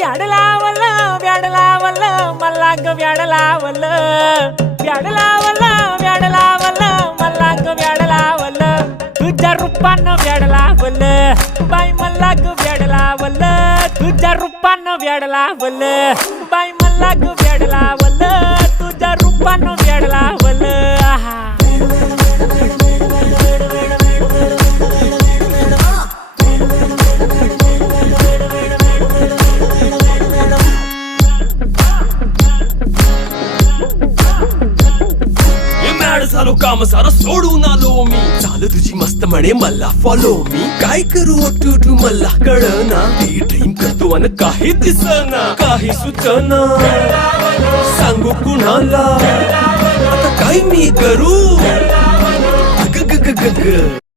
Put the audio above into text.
व्याड लावलं व्याड लावलं मला ग व्याड लावलं व्याड लावलं व्याड लावलं मला ग व्याड लावलं तुझ्या रूपानं व्याड लावलं बाई मला ग व्याड लावलं तुझ्या रूपानं व्याड लावलं बाई मला ग व्याड लावलं तुझ्या रूपानं व्याड लावलं आहा झालो काम सारं सोडून आलो मी चाल तुझी मस्त म्हणे मला फॉलो मी काय करू टू मला कळना ती ड्रीम करतो आणि काही दिसना काही सुचना सांगू कुणाला आता काय मी करू ग ग ग ग ग